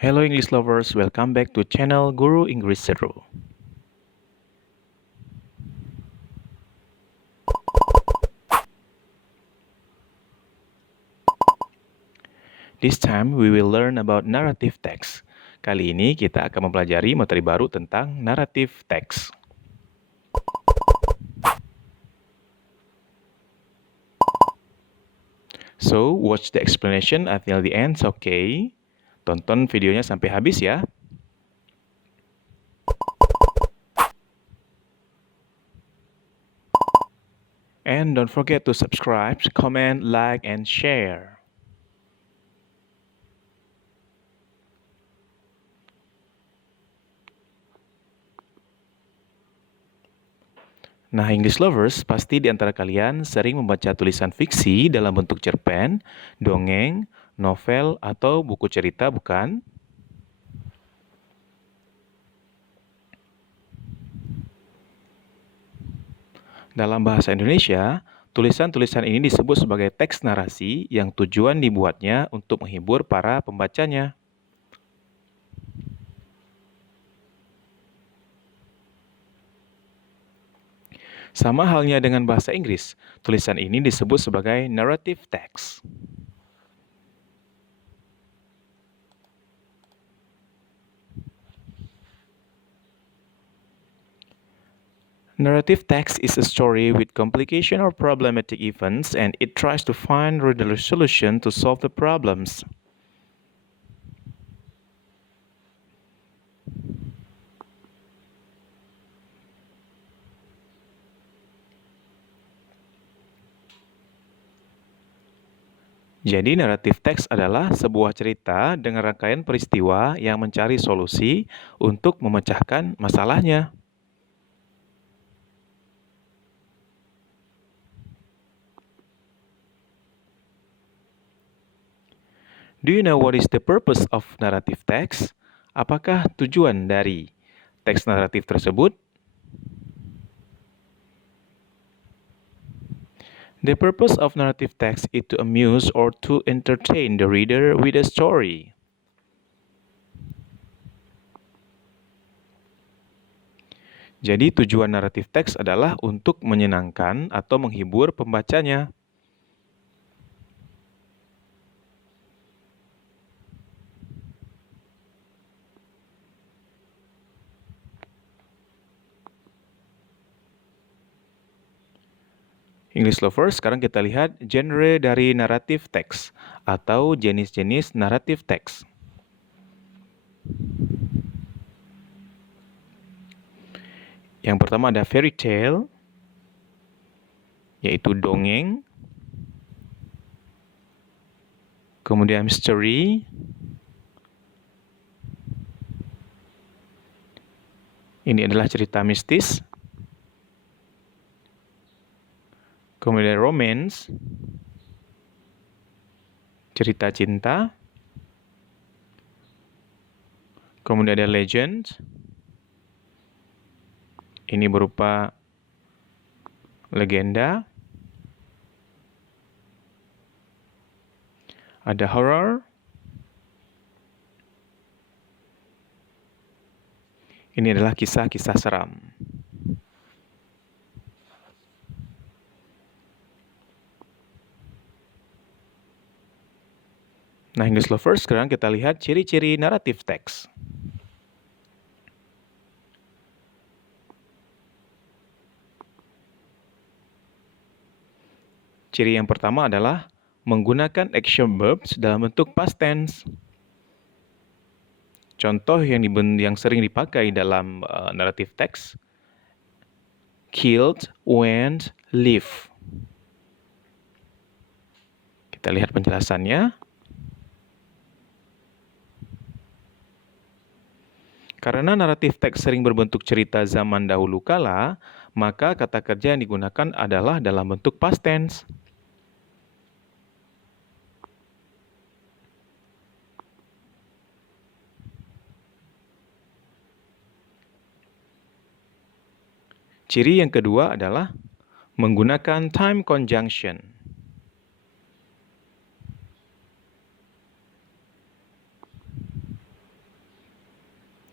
Hello English lovers, welcome back to channel Guru Inggris Seru. This time we will learn about narrative text. Kali ini kita akan mempelajari materi baru tentang narrative text. So, watch the explanation until the end, okay? Tonton videonya sampai habis ya. And don't forget to subscribe, comment, like, and share. Nah, English lovers, pasti di antara kalian sering membaca tulisan fiksi dalam bentuk cerpen, dongeng, novel, atau buku cerita, bukan? Dalam bahasa Indonesia, tulisan-tulisan ini disebut sebagai teks narasi yang tujuan dibuatnya untuk menghibur para pembacanya. Sama halnya dengan bahasa Inggris, tulisan ini disebut sebagai narrative text. Narrative text is a story with complication or problematic events, and it tries to find a solution to solve the problems. Jadi, naratif teks adalah sebuah cerita dengan rangkaian peristiwa yang mencari solusi untuk memecahkan masalahnya. Do you know what is the purpose of narrative text? Apakah tujuan dari teks naratif tersebut? The purpose of narrative text is to amuse or to entertain the reader with a story. Jadi tujuan naratif teks adalah untuk menyenangkan atau menghibur pembacanya. English lovers, sekarang kita lihat genre dari naratif teks atau jenis-jenis naratif teks. Yang pertama ada fairy tale, yaitu dongeng. Kemudian mystery. Ini adalah cerita mistis. Kemudian romance, cerita cinta. Kemudian ada legend. Ini berupa legenda. Ada horror. Ini adalah kisah-kisah seram. Nah, English lovers, sekarang kita lihat ciri-ciri naratif teks. Ciri yang pertama adalah menggunakan action verbs dalam bentuk past tense. Contoh yang sering dipakai dalam naratif teks: killed, went, live. Kita lihat penjelasannya. Karena naratif teks sering berbentuk cerita zaman dahulu kala, maka kata kerja yang digunakan adalah dalam bentuk past tense. Ciri yang kedua adalah menggunakan time conjunction.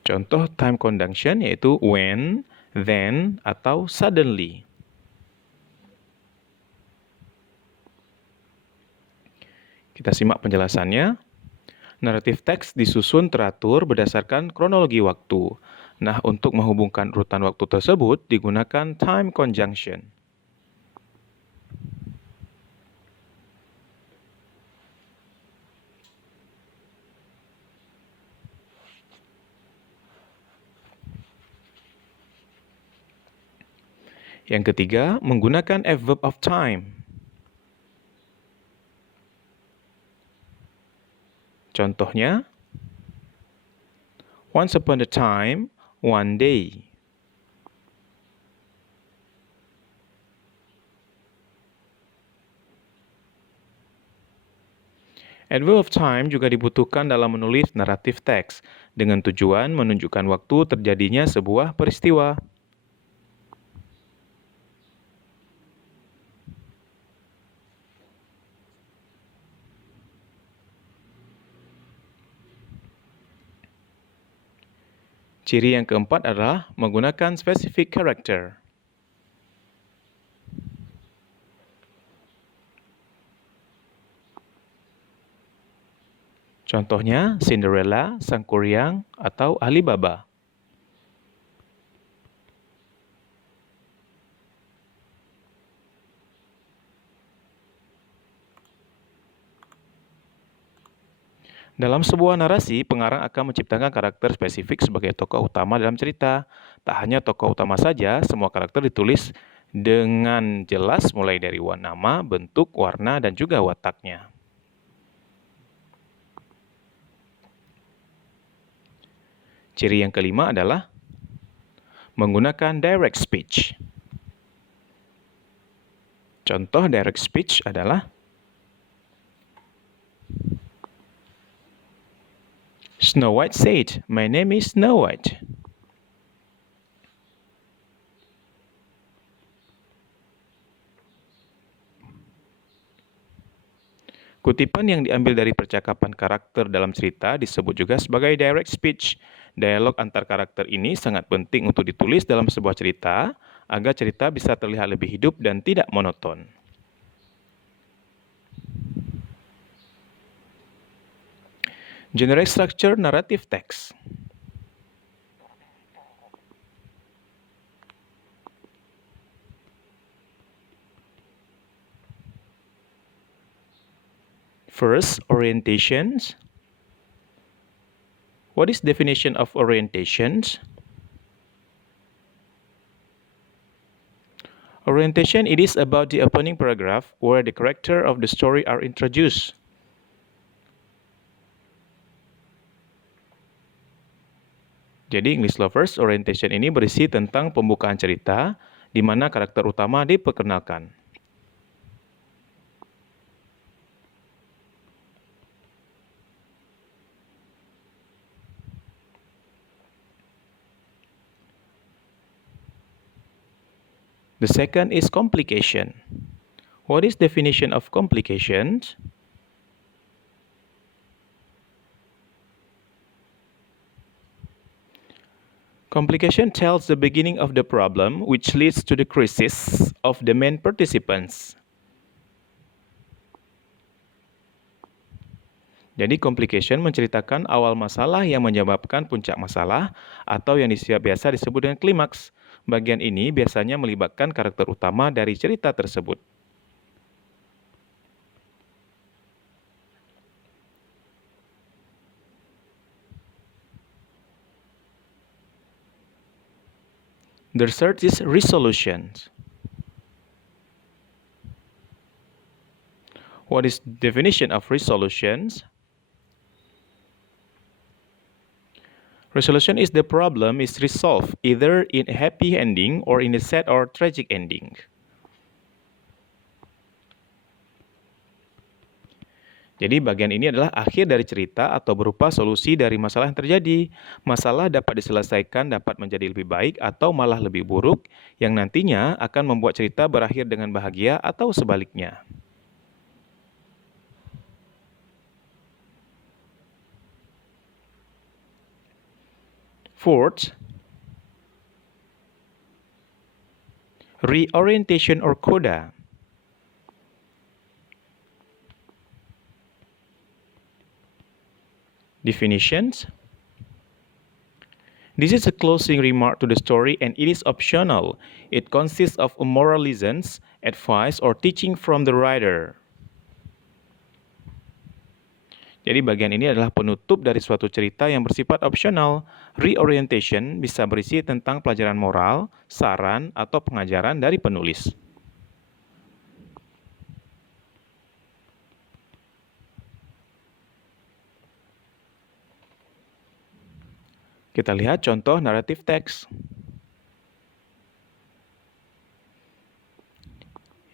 Contoh time conjunction yaitu when, then, atau suddenly. Kita simak penjelasannya. Naratif teks disusun teratur berdasarkan kronologi waktu. Nah, untuk menghubungkan urutan waktu tersebut digunakan time conjunction. Yang ketiga, menggunakan adverb of time. Contohnya, once upon a time, one day. Adverb of time juga dibutuhkan dalam menulis naratif teks dengan tujuan menunjukkan waktu terjadinya sebuah peristiwa. Ciri yang keempat adalah menggunakan specific character. Contohnya Cinderella, Sang Kuryang, atau Alibaba. Dalam sebuah narasi, pengarang akan menciptakan karakter spesifik sebagai tokoh utama dalam cerita. Tak hanya tokoh utama saja, semua karakter ditulis dengan jelas mulai dari nama, bentuk, warna, dan juga wataknya. Ciri yang kelima adalah menggunakan direct speech. Contoh direct speech adalah Snow White said, "My name is Snow White." Kutipan yang diambil dari percakapan karakter dalam cerita disebut juga sebagai direct speech. Dialog antar karakter ini sangat penting untuk ditulis dalam sebuah cerita agar cerita bisa terlihat lebih hidup dan tidak monoton. Generic structure narrative text. First, orientations. What is definition of orientations? Orientation, it is about the opening paragraph where the character of the story are introduced. Jadi English Lovers, orientation ini berisi tentang pembukaan cerita di mana karakter utama diperkenalkan. The second is complication. What is definition of complications? Complication tells the beginning of the problem which leads to the crisis of the main participants. Jadi complication menceritakan awal masalah yang menyebabkan puncak masalah atau yang biasa disebut dengan klimaks. Bagian ini biasanya melibatkan karakter utama dari cerita tersebut. The third is resolution. What is definition of resolutions? Resolution is the problem is resolved either in a happy ending or in a sad or tragic ending. Jadi bagian ini adalah akhir dari cerita atau berupa solusi dari masalah yang terjadi. Masalah dapat diselesaikan, dapat menjadi lebih baik atau malah lebih buruk, yang nantinya akan membuat cerita berakhir dengan bahagia atau sebaliknya. Fourth, reorientation or coda. Definitions. This is a closing remark to the story and it is optional. It consists of moral lessons, advice, or teaching from the writer. Jadi bagian ini adalah penutup dari suatu cerita yang bersifat opsional. Reorientation bisa berisi tentang pelajaran moral, saran, atau pengajaran dari penulis. Kita lihat contoh naratif teks.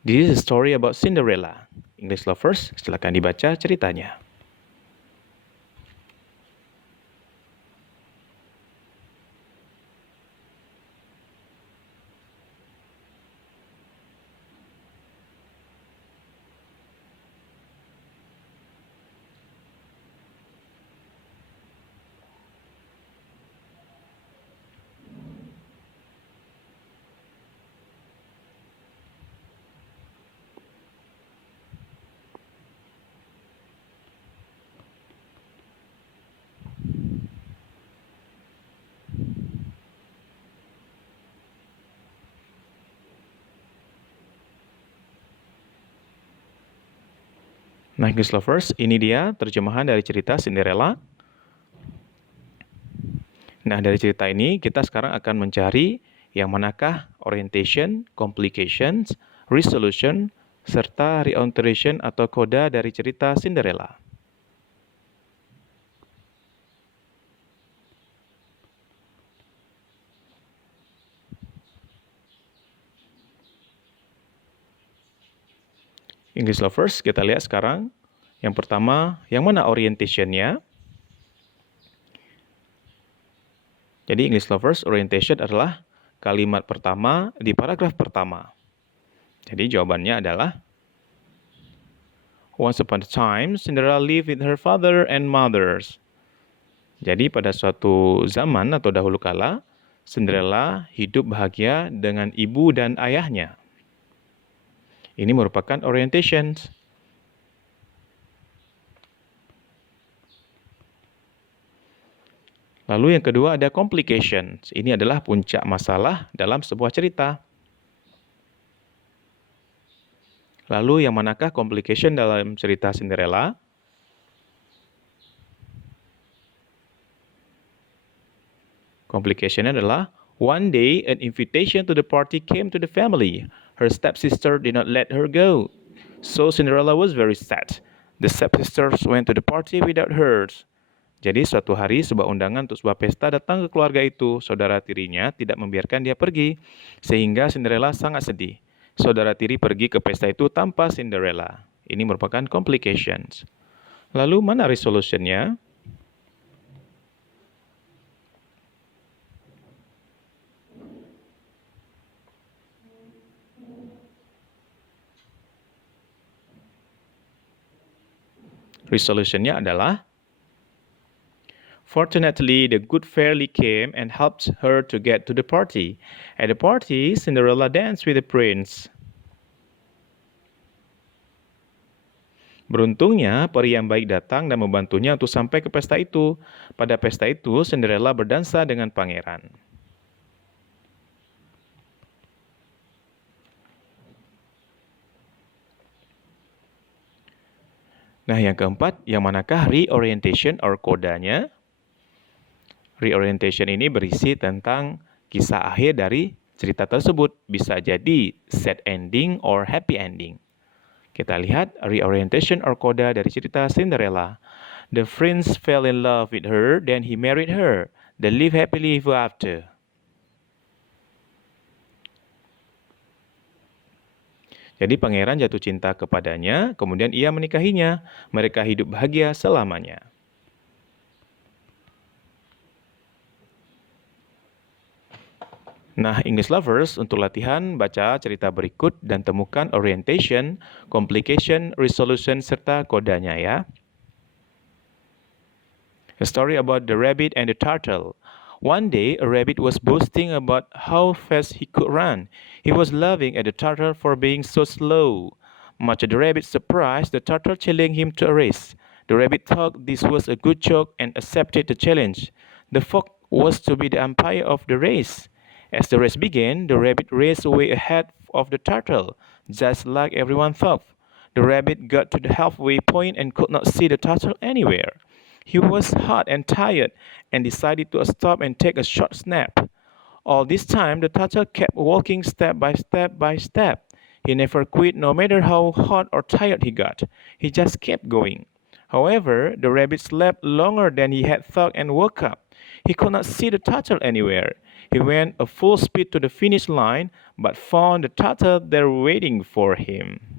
This is a story about Cinderella. English lovers, silakan dibaca ceritanya. Nah, English lovers, ini dia terjemahan dari cerita Cinderella. Nah, dari cerita ini kita sekarang akan mencari yang manakah orientation, complications, resolution, serta reiteration atau coda dari cerita Cinderella. English lovers, kita lihat sekarang. Yang pertama, yang mana orientation-nya? Jadi English lovers, orientation adalah kalimat pertama di paragraf pertama. Jadi jawabannya adalah Once upon a time, Cinderella lived with her father and mothers. Jadi pada suatu zaman atau dahulu kala, Cinderella hidup bahagia dengan ibu dan ayahnya. Ini merupakan orientation. Lalu yang kedua ada complications. Ini adalah puncak masalah dalam sebuah cerita. Lalu yang manakah complication dalam cerita Cinderella? Complication adalah one day an invitation to the party came to the family. Her stepsister did not let her go. So Cinderella was very sad. The stepsisters went to the party without her. Jadi suatu hari sebuah undangan untuk sebuah pesta datang ke keluarga itu. Saudara tirinya tidak membiarkan dia pergi. Sehingga Cinderella sangat sedih. Saudara tiri pergi ke pesta itu tanpa Cinderella. Ini merupakan complications. Lalu mana resolution-nya? Resolution-nya adalah Fortunately, the good fairy came and helped her to get to the party. At the party, Cinderella danced with the prince. Beruntungnya, peri yang baik datang dan membantunya untuk sampai ke pesta itu. Pada pesta itu, Cinderella berdansa dengan pangeran. Nah, yang keempat, yang manakah reorientation or kodanya? Reorientation ini berisi tentang kisah akhir dari cerita tersebut. Bisa jadi sad ending or happy ending. Kita lihat reorientation or coda dari cerita Cinderella. The prince fell in love with her, then he married her. They live happily ever after. Jadi pangeran jatuh cinta kepadanya, kemudian ia menikahinya. Mereka hidup bahagia selamanya. Nah, English lovers, untuk latihan baca cerita berikut dan temukan orientation, complication, resolution, serta kodanya ya. A story about the rabbit and the turtle. One day, a rabbit was boasting about how fast he could run. He was laughing at the turtle for being so slow. Much to the rabbit's surprise, the turtle challenged him to a race. The rabbit thought this was a good joke and accepted the challenge. The fox was to be the umpire of the race. As the race began, the rabbit raced way ahead of the turtle, just like everyone thought. The rabbit got to the halfway point and could not see the turtle anywhere. He was hot and tired and decided to stop and take a short nap. All this time, the turtle kept walking step by step by step. He never quit no matter how hot or tired he got. He just kept going. However, the rabbit slept longer than he had thought and woke up. He could not see the turtle anywhere. He went at full speed to the finish line but found the turtle there waiting for him.